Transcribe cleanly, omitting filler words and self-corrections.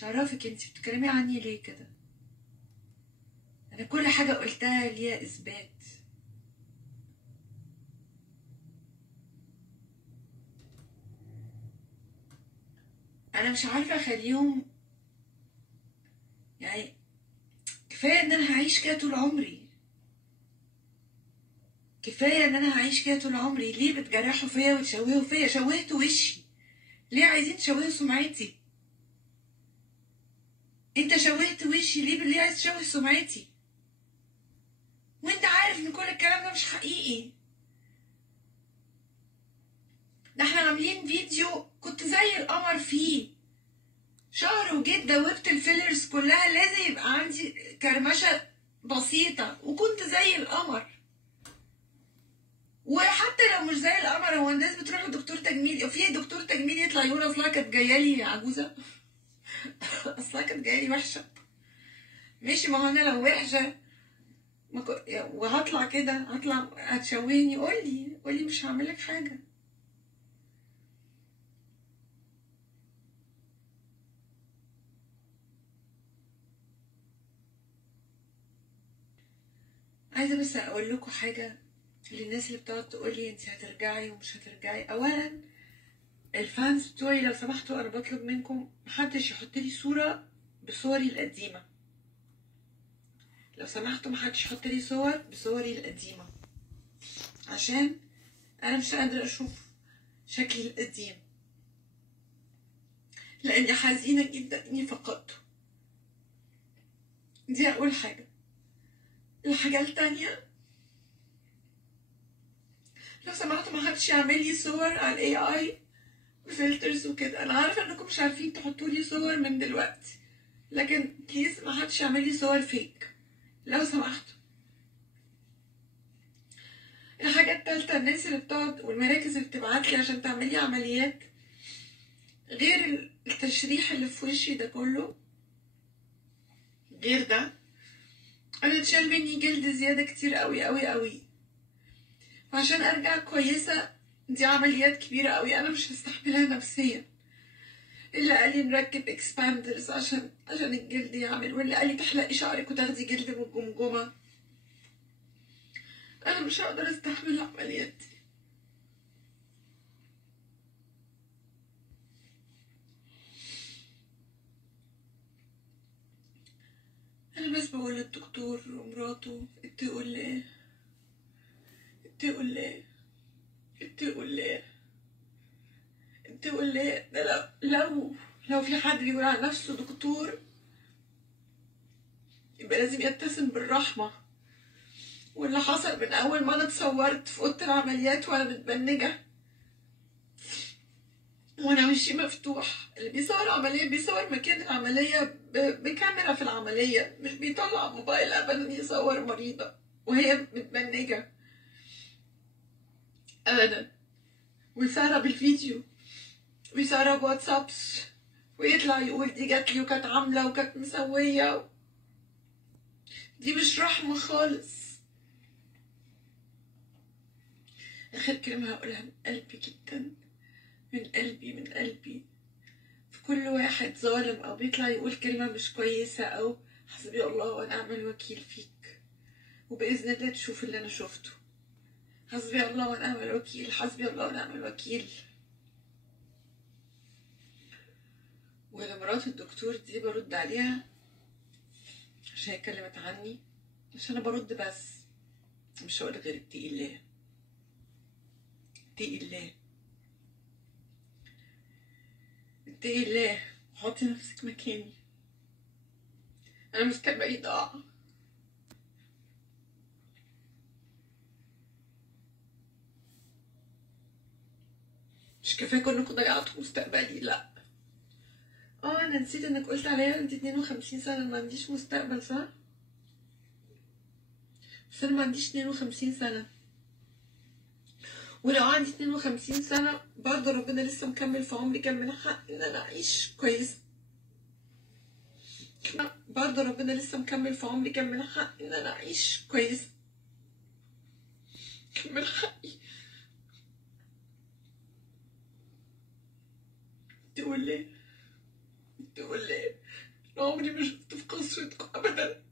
مش عارفك انتي بتتكلمي عني ليه كده؟ انا كل حاجة قلتها ليها اثبات. انا مش عارفة اخليهم، يعني كفاية ان انا هعيش كده طول عمري. كفاية ان انا هعيش كده طول عمري. ليه بتجرحوا فيا وتشوهوا فيا؟ شوهتوا وشي، ليه عايزين تشوهوا سمعتي؟ انت شوهت وشي ليه عايز تشوه سمعتي؟ وانت عارف ان كل الكلام ده مش حقيقي. ده احنا عاملين فيديو كنت زي القمر فيه شهر وجيت دوبت الفيلرز كلها، لازم يبقى عندي كرمشة بسيطة وكنت زي القمر. وحتى لو مش زي القمر، هو الناس بتروح لدكتور تجميل، في دكتور تجميل يطلع يقول اصلها كانت جايه لي عجوزه اصلها كانت جايه لي وحشه. ماشي، ما هو انا لو وحشه وهطلع كده هطلع هتشوهني، قولي مش هعملك حاجه. عايزه بس اقول لكم حاجه للناس اللي بتقعد تقولي انت هترجعي ومش هترجعي. اولا الفانز بتوعي لو سمحتوا انا بطلب منكم محدش يحط لي صوره بصوري القديمه. لو سمحتوا محدش يحط لي صور بصوري القديمه، عشان انا مش قادره اشوف شكلي القديم، لاني حزينه جدا اني فقدته. دي اول حاجه. الحاجه التانية، لو سمحتوا محدش يعمل لي صور على الاي اي بفلترز وكده. انا عارفه انكم مش عارفين تحطوا لي صور من دلوقتي، لكن بليز محدش يعمل لي صور فيك لو سمحتوا. الحاجه التالتة، الناس اللي بتقعد والمراكز اللي بتبعت لي عشان تعمل لي عمليات غير التشريح اللي في وشي ده كله، غير ده انا اتشال مني جلد زياده كتير قوي قوي قوي، وعشان ارجع كويسه دي عمليات كبيره قوي انا مش هستحملها نفسيا. اللي قال لي نركب اكسباندرز عشان الجلد يعمل، واللي قال لي تحلقي شعرك وتاخدي جلد من الجمجمه. انا مش هقدر استحمل العمليات دي. انا بس بقول للدكتور ومراته اتقوا الله، اتقوا الله، اتقوا الله، اتقوا الله. ده لو في حد بيقول على نفسه دكتور يبقى لازم يتسم بالرحمه. واللي حصل من اول ما انا اتصورت في اوضه العمليات وانا متبنجه وانا وشي مفتوح، اللي بيصور عمليه بيصور مكان العمليه بكاميرا في العمليه، مش بيطلع موبايل ابدا يصور مريضه وهي متبنجه ابدا، ويسرب الفيديو ويسرب واتسابس ويطلع يقول دي جات لي وكانت عامله وكانت مسويه. دي مش رحمه خالص. اخر كلمه هقولها من قلبي جدا، من قلبي من قلبي، في كل واحد ظالم او بيطلع يقول كلمه مش كويسه او حسبي الله ونعم الوكيل فيك، وباذن الله تشوف اللي انا شفته. حسبي الله ونعم الوكيل، حسبي الله ونعم الوكيل. ولمرات الدكتور دي برد عليها عشان هي اتكلمت عني، عشان انا برد بس مش هقول غير اتقي الله، اتقي الله، اتقي الله، حطي نفسك مكاني. انا مستقبلي ضاع. مش كفايه انكم ضيعتوا مستقبلي؟ لا. انا نسيت انك قلت عليا عندي 52 سنه ما عنديش مستقبل، صح؟ بس انا ما عنديش 52 سنه، ولو عندي 52 سنه برضه ربنا لسه مكمل في عمري، كان من حق ان انا اعيش كويس. برضه ربنا لسه مكمل في عمري، كان من حق ان انا اعيش كويس، كان من حقي. تقول ليه؟ تقول ليه؟ عمري ما شفته في قصتكم ابدا.